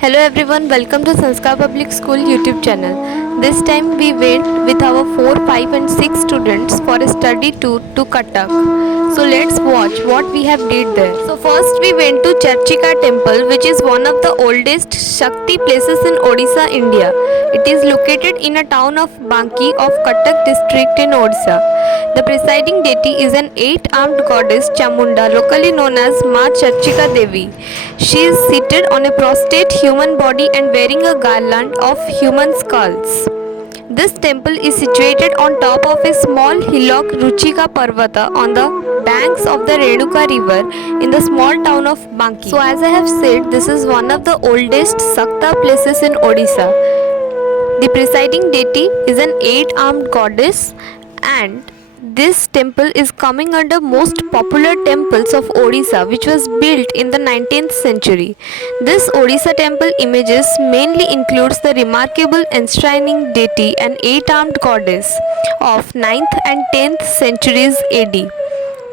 Hello everyone, welcome to Sanskar Public School YouTube channel. This time we went with our 4, 5 and 6 students for a study tour to Cuttack. So let's watch what we have did there. So first we went to Charchika temple, which is one of the oldest Shakti places in Odisha, India. It is located in a town of Banki of Cuttack district in Odisha. The presiding deity is an 8-armed goddess Chamunda, locally known as Ma Charchika Devi. She is seated on a prostrate human body and wearing a garland of human skulls. This temple is situated on top of a small hillock Ruchika Parvata on the banks of the Renuka river in the small town of Banki. So as I have said, this is one of the oldest Sakta places in Odisha. The presiding deity is an 8-armed goddess, and this temple is coming under most popular temples of Odisha, which was built in the 19th century. This Odisha temple images mainly includes the remarkable enshrining deity and 8-armed goddess of 9th and 10th centuries AD.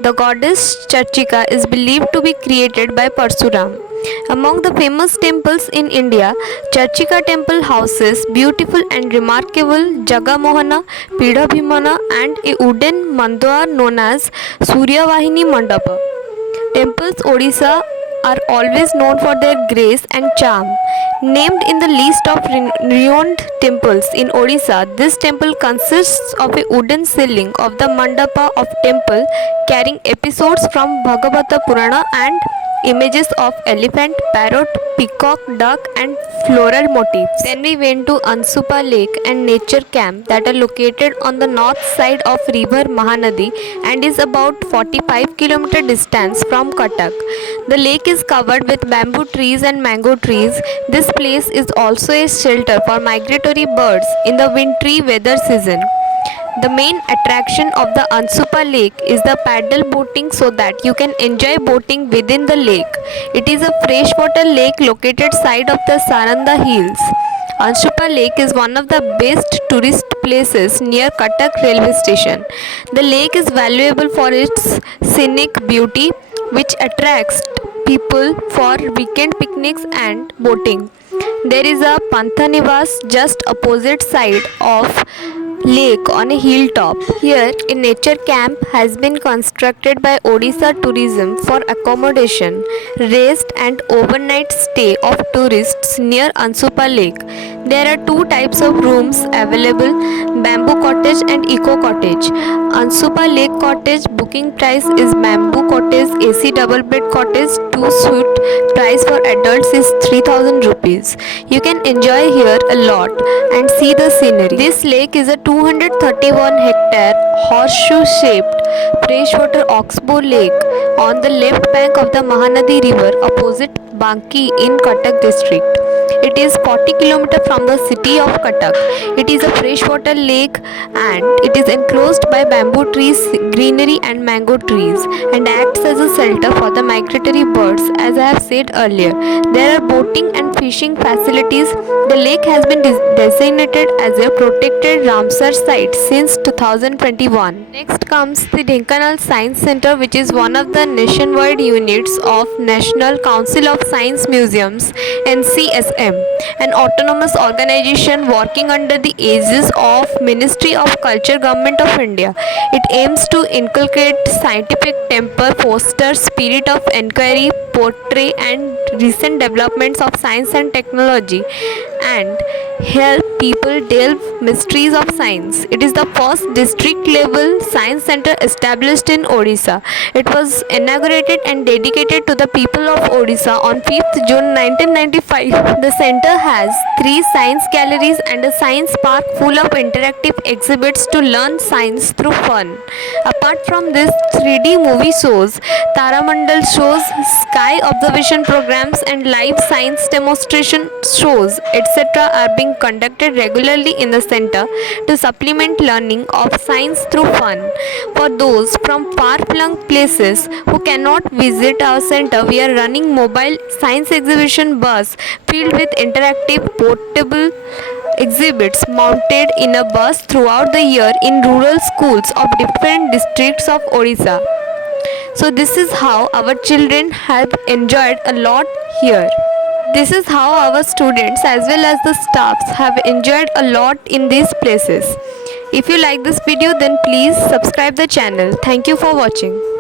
The goddess Charchika is believed to be created by Parsuram. Among the famous temples in India, Charchika temple houses beautiful and remarkable Jagamohana, Pidabhimana and a wooden mandapa known as Suryavahini Mandapa. Temples Odisha are always known for their grace and charm. Named in the list of renowned temples in Odisha, this temple consists of a wooden ceiling of the mandapa of temple carrying episodes from Bhagavata Purana and images of elephant, parrot, peacock, duck and floral motifs. Then we went to Ansupa Lake and nature camp that are located on the north side of river Mahanadi and is about 45 km distance from Cuttack. The lake is covered with bamboo trees and mango trees. This place is also a shelter for migratory birds in the wintry weather season. The main attraction of the Ansupa lake is the paddle boating so that you can enjoy boating within the lake. It is a freshwater lake located side of the Saranda Hills. Ansupa Lake is one of the best tourist places near Cuttack railway station. The lake is valuable for its scenic beauty, which attracts people for weekend picnics and boating. There is a Panthanivas just opposite side of lake on a hilltop. Here, a nature camp has been constructed by Odisha Tourism for accommodation, rest and overnight stay of tourists near Ansupa Lake. There are two types of rooms available, bamboo cottage and eco cottage. Ansupa Lake cottage booking price is bamboo cottage AC double bed cottage 2 suite price for adults is 3000 rupees. You can enjoy here a lot and see the scenery. This lake is a 231 hectare horseshoe shaped freshwater oxbow lake on the left bank of the Mahanadi river opposite Banki in Cuttack district. It is 40 km from the city of Cuttack. It is a freshwater lake and it is enclosed by bamboo trees, greenery and mango trees and acts as a shelter for the migratory birds as I have said earlier. There are boating and fishing facilities. The lake has been designated as a protected Ramsar site since 2021. Next comes the Dhenkanal Science Center, which is one of the nationwide units of National Council of Science Museums NCSM, an autonomous organization working under the aegis of Ministry of Culture Government of India. It aims to inculcate scientific temper, foster spirit of inquiry, portray and recent developments of science and technology, and help people delve mysteries of science. It is the first district level science center established in Odisha. It was inaugurated and dedicated to the people of Odisha on 5th June 1995. The center has 3 science galleries and a science park full of interactive exhibits to learn science through fun. Apart from this, 3D movie shows, Taramandal shows, sky observation programs and live science demonstration shows, etc. are being conducted regularly in the center to supplement learning of science through fun. For those from far-flung places who cannot visit our center, we are running mobile science exhibition bus filled with interactive portable exhibits mounted in a bus throughout the year in rural schools of different districts of Odisha. So this is how our children have enjoyed a lot here. This is how our students as well as the staffs have enjoyed a lot in these places. If you like this video, then please subscribe the channel. Thank you for watching.